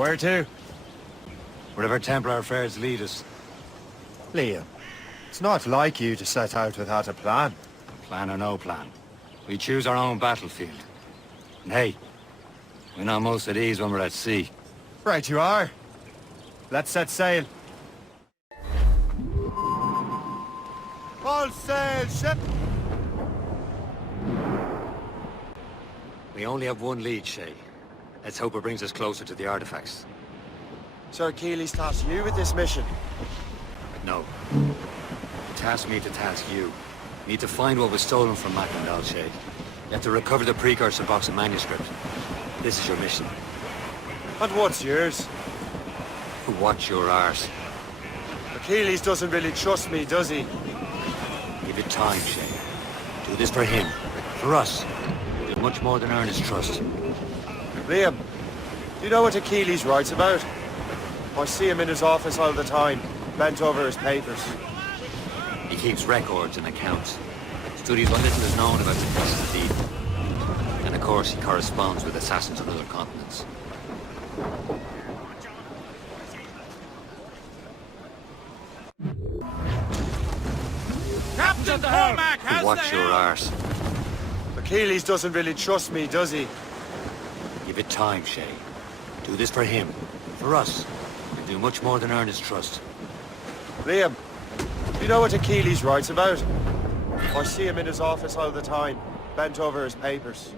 Where to? Wherever Templar affairs lead us. Liam, it's not like you to set out without a plan. Plan or no plan. We choose our own battlefield. And hey, we're not most at ease when we're at sea. Right you are. Let's set sail. All sail, ship! We only have one lead, Shay. Let's hope it brings us closer to the artifacts. Sir Keely's tasked you with this mission. No. He tasked me to task you. We need to find what was stolen from Macandal, Shay. You have to recover the precursor box of manuscript. This is your mission. And what's yours? To watch your arse. Achilles doesn't really trust me, does he? Give it time, Shay. Do this for him. For us. Do much more than earn his trust. Liam, do you know what Achilles writes about? I see him in his office all the time, bent over his papers. He keeps records and accounts. Studies what little is known about the pieces of Eden. And of course, he corresponds with assassins on other continents. Captain Cormac has Watch your arse. Achilles doesn't really trust me, does he? Give it time, Shay. Do this for him. For us. And do much more than earn his trust. Liam, do you know what Achilles writes about? I see him in his office all the time, bent over his papers.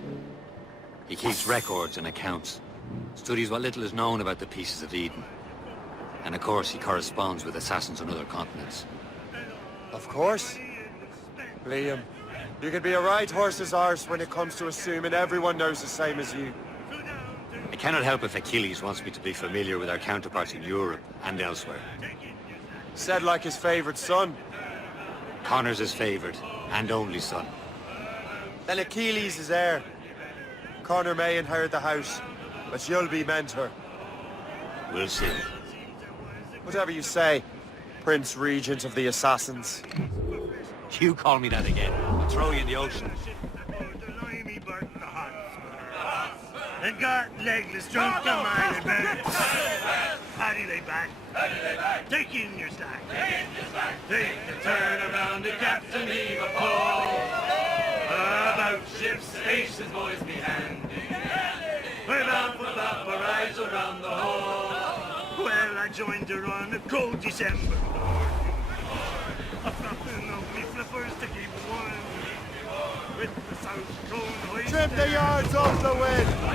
He keeps records and accounts. Studies what little is known about the pieces of Eden. And of course, he corresponds with assassins on other continents. Of course. Liam, you can be a right horse's arse when it comes to assuming everyone knows the same as you. I cannot help if Achilles wants me to be familiar with our counterparts in Europe and elsewhere. Said like his favorite son. Connor's his favorite and only son. Then Achilles is heir. Connor may inherit the house, but you'll be mentor. We'll see. Whatever you say, Prince Regent of the Assassins. You call me that again, I'll throw you in the ocean. And got legless drunk a mile in bed. Paddy lay back. Take in your slack. Take the turn around the captain, heave a pole. About ship's stations, boys be handy. We're bound for Valparaiso around the hole. Well, I joined her on a cold December morning. A flapping of me flippers to keep warm. With the south cone hoisted. Trim the yards off the wind!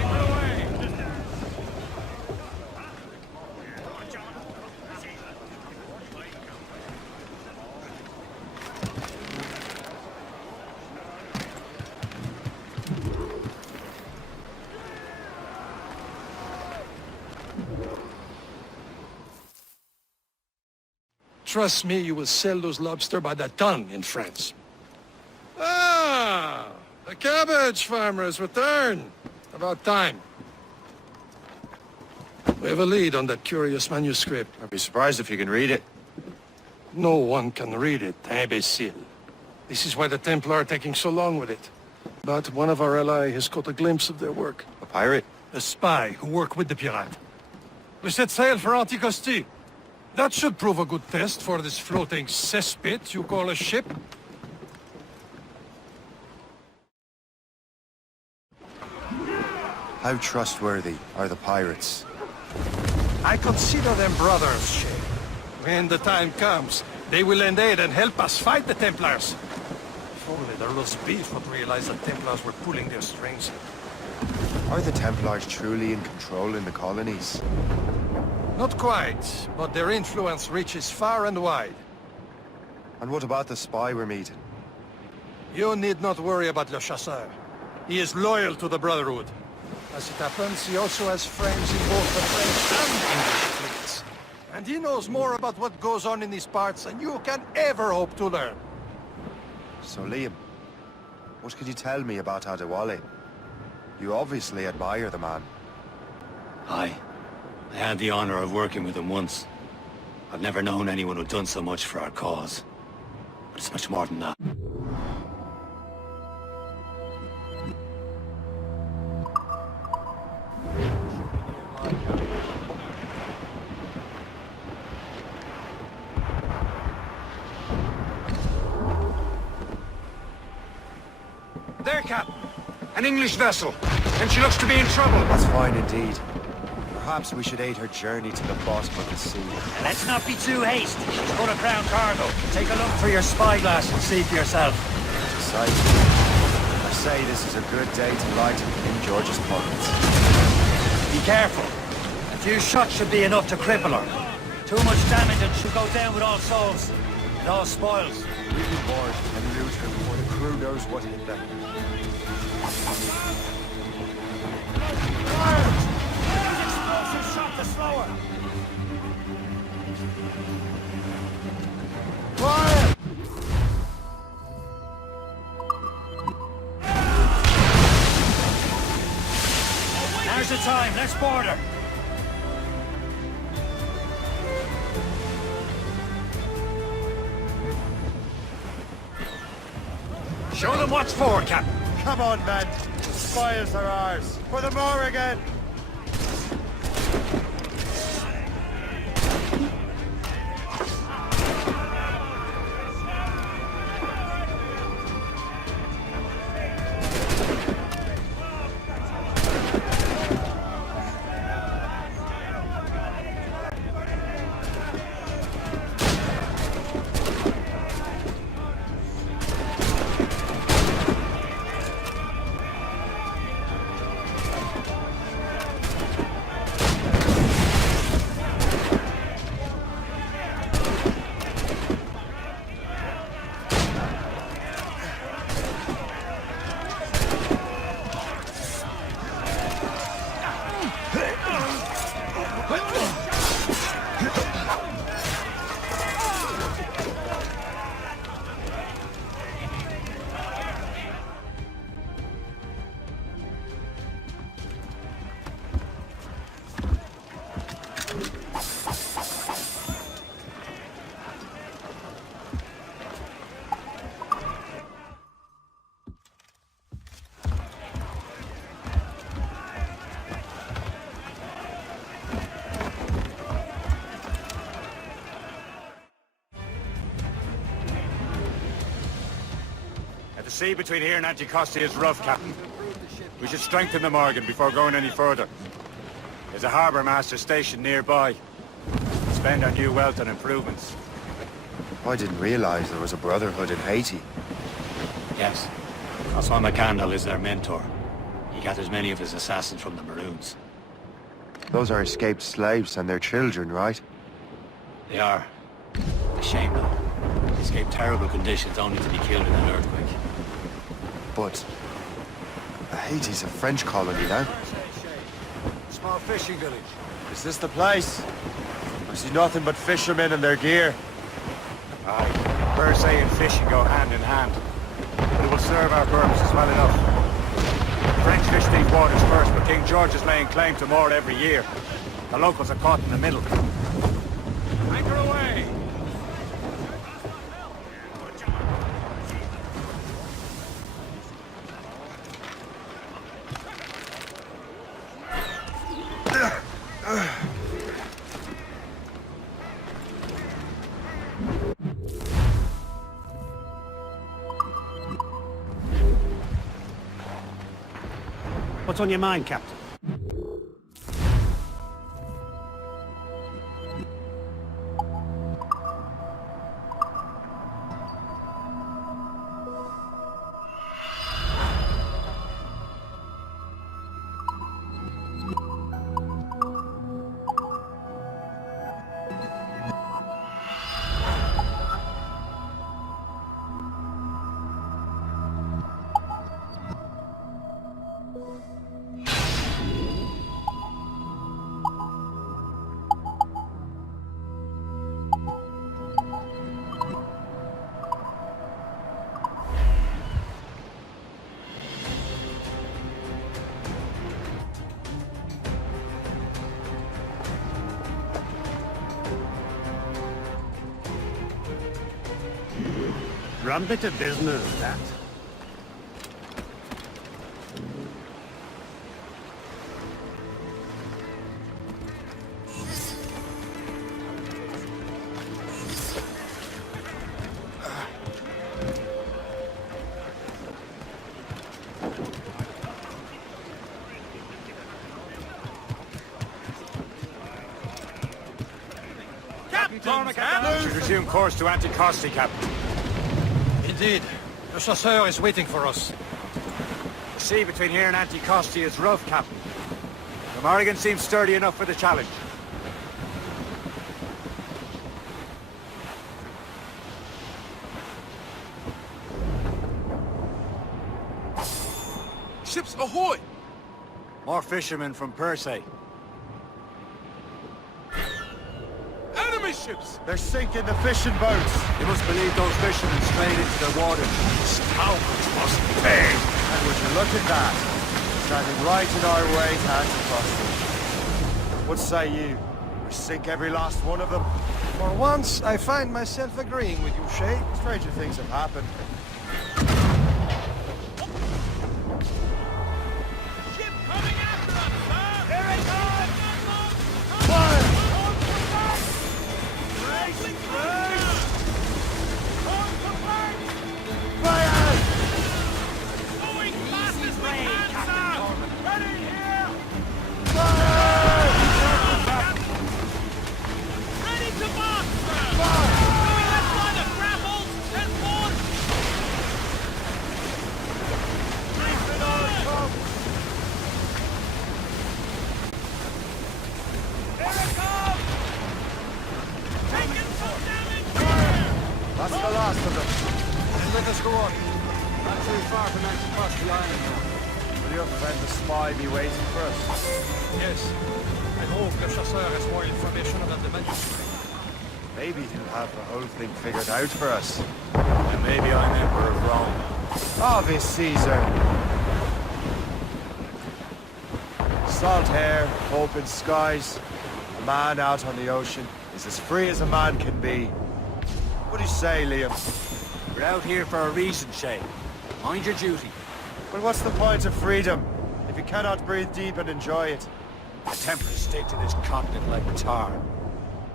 Trust me, you will sell those lobster by the ton in France. Ah, the cabbage farmer has returned. About time. We have a lead on that curious manuscript. I'd be surprised if you can read it. No one can read it, imbecile. This is why the Templar are taking so long with it. But one of our allies has caught a glimpse of their work. A pirate? A spy who worked with the pirate. We set sail for Anticosti. That should prove a good test for this floating cesspit you call a ship. How trustworthy are the pirates? I consider them brothers, Shay. When the time comes, they will lend aid and help us fight the Templars. If only the roast beef would realize the Templars were pulling their strings. Are the Templars truly in control in the colonies? Not quite, but their influence reaches far and wide. And what about the spy we're meeting? You need not worry about Le Chasseur. He is loyal to the Brotherhood. As it happens, he also has friends in both the French and English fleets. And he knows more about what goes on in these parts than you can ever hope to learn. So Liam, what can you tell me about Adewale? You obviously admire the man. Aye. I had the honor of working with him once. I've never known anyone who'd done so much for our cause. But it's much more than that. An English vessel, and she looks to be in trouble. That's fine indeed. Perhaps we should aid her journey to the bottom of the sea. Let's not be too hasty. She's full of crown cargo. Take a look through your spyglass and see for yourself. Precisely. I say this is a good day to lighten King George's pockets. Be careful. A few shots should be enough to cripple her. Too much damage and she'll go down with all souls. It all spoils. We can board and loot her before the crew knows what hit them. Explosive shot to slow her. Fire! Now's the time. Let's board her. Show them what's for, Captain. Come on, men. The spoils are ours. For the more again. The sea between here and Anticosti is rough, Captain. We should strengthen the Morgan before going any further. There's a harbour master stationed nearby. Spend our new wealth on improvements. I didn't realize there was a brotherhood in Haiti. Yes. Osman McCandle is their mentor. He gathers many of his assassins from the Maroons. Those are escaped slaves and their children, right? They are. A shame, though. They escaped terrible conditions only to be killed in an earthquake. But Haiti's a French colony now. Small fishing village. Is this the place? I see nothing but fishermen and their gear. Aye. Birds and fishing go hand in hand. But it will serve our purposes well enough. The French fish these waters first, but King George is laying claim to more every year. The locals are caught in the middle. Anchor away! What's on your mind, Captain? Rum bit of business, that. Should resume course to Anticosti, Captain. Indeed. The chasseur is waiting for us. The sea between here and Anticosti is rough, Captain. The Morrigan seems sturdy enough for the challenge. Ships ahoy! More fishermen from Persay. Enemy ships! They're sinking the fishing boats. You must believe those fishermen strayed into the water. Scoundrels must pay! And would you look at that? Standing right in our way to Anticosti. What say you? We sink every last one of them? For once, I find myself agreeing with you, Shay. Stranger things have happened. Ship coming after us, sir! Here it comes! Fire! Fire! Going fast as we can, sir! Ready here! Fire! Ready to march, sir! Going left by the grapples! Then forward! Here it comes! Taking some damage here! That's the last of them. Then let us go on. Not too far from Anticosti Island now. Will your friend the spy be waiting for us? Yes. I hope the chasseur has more information about the manuscript. Maybe he'll have the whole thing figured out for us. And maybe I'm Emperor of Rome. Obvious Caesar. Salt hair, open skies. A man out on the ocean is as free as a man can be. What do you say, Liam? We're out here for a reason, Shay. Mind your duty. But what's the point of freedom if you cannot breathe deep and enjoy it? The Templars stick to this continent like tar.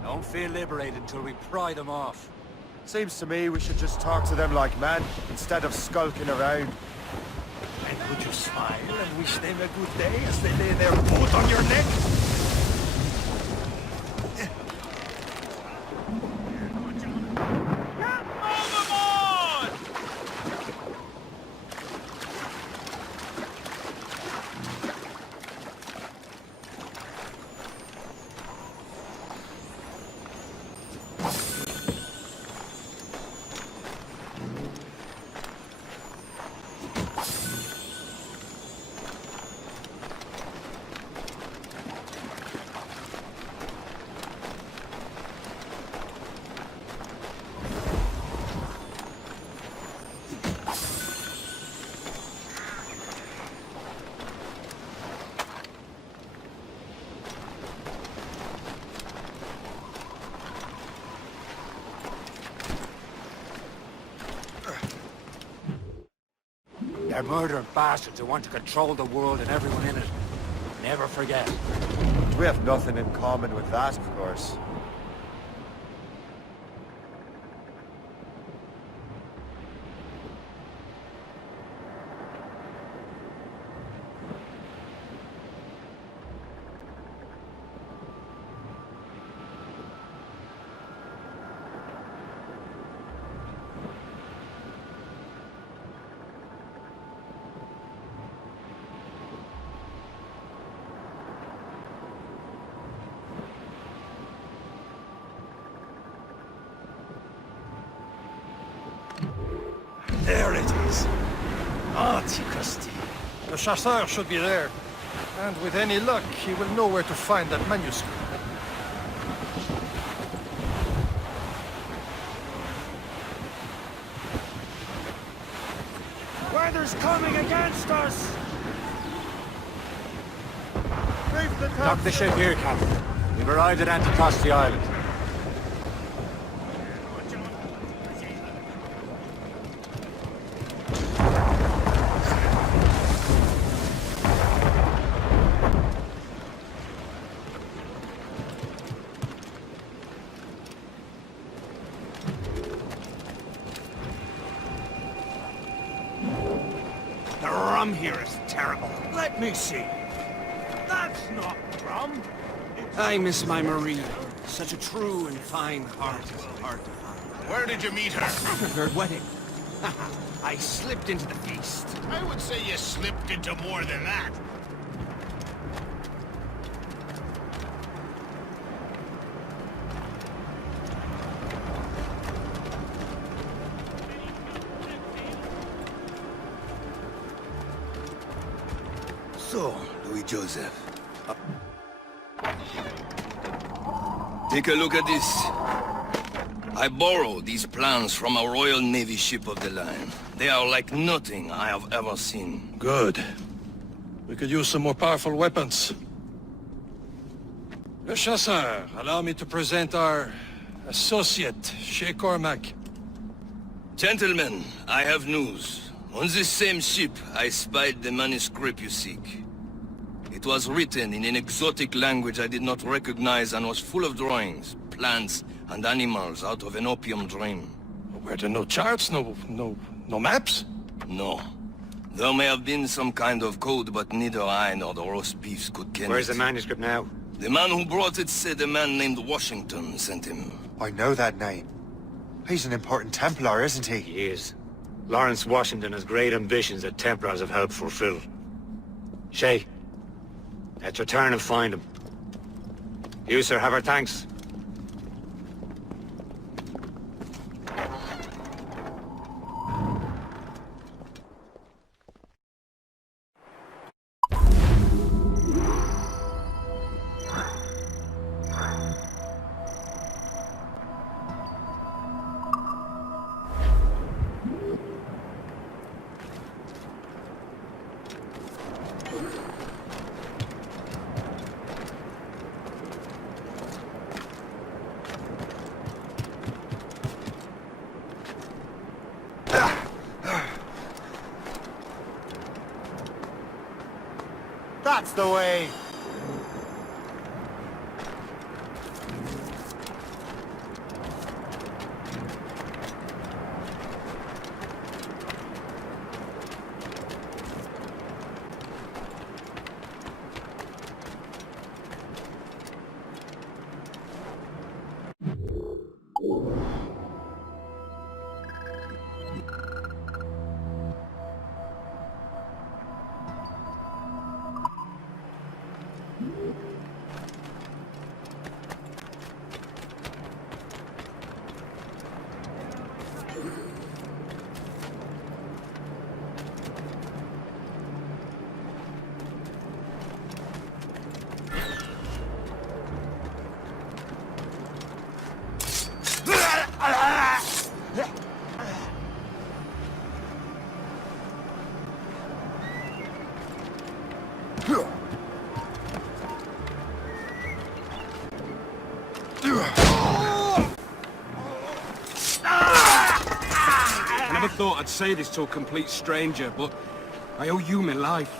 Don't feel liberated until we pry them off. Seems to me we should just talk to them like men instead of skulking around. And would you smile and wish them a good day as they lay their boot on your neck? Overboard! They're murdering bastards who want to control the world and everyone in it. Never forget. We have nothing in common with that, of course. There it is. Anticosti. The chasseur should be there. And with any luck, he will know where to find that manuscript. Weather's coming against us! Dock the ship here, Captain. We've arrived at Anticosti Island. The rum here is terrible. Let me see. That's not rum. I miss my marina. Such a true and fine heart is hard to find. Where did you meet her? After her wedding, I slipped into the feast. I would say you slipped into more than that. So, Louis Joseph. Take a look at this. I borrowed these plans from a Royal Navy ship of the line. They are like nothing I have ever seen. Good. We could use some more powerful weapons. Le Chasseur, allow me to present our associate, Shay Cormac. Gentlemen, I have news. On this same ship, I spied the manuscript you seek. It was written in an exotic language I did not recognize and was full of drawings, plants, and animals out of an opium dream. Were there no charts, no maps? No. There may have been some kind of code, but neither I nor the roast beefs could ken Where's it. the manuscript now? The man who brought it said a man named Washington sent him. I know that name. He's an important Templar, isn't he? He is. Lawrence Washington has great ambitions that Templars have helped fulfill. Shay, let's return and find him. You, sir, have our thanks. That's the way! I never thought I'd say this to a complete stranger, but I owe you my life.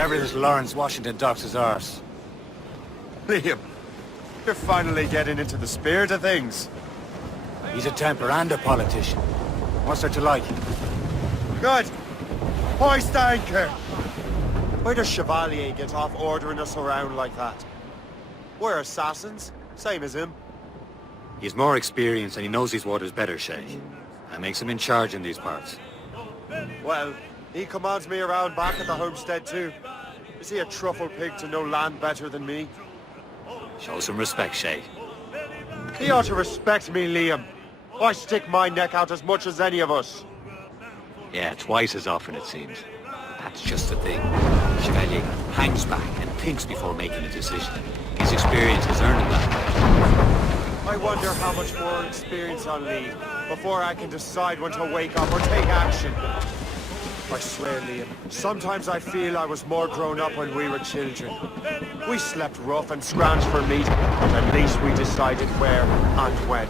Wherever this Lawrence Washington docks his arse. Liam, you're finally getting into the spirit of things. He's a Templar and a politician. What's there to like? Good. Hoist anchor. Why does Chevalier get off ordering us around like that? We're assassins, same as him. He's more experienced and he knows these waters better, Shay. That makes him in charge in these parts. Well, he commands me around back at the homestead too. Is he a truffle pig to know land better than me? Show some respect, Shay. He ought to respect me, Liam. I stick my neck out as much as any of us. Yeah, twice as often it seems. That's just the thing. Chevalier hangs back and thinks before making a decision. His experience has earned him that. I wonder how much more experience I'll need before I can decide when to wake up or take action. I swear, Liam, sometimes I feel I was more grown up when we were children. We slept rough and scrounged for meat, but at least we decided where and when.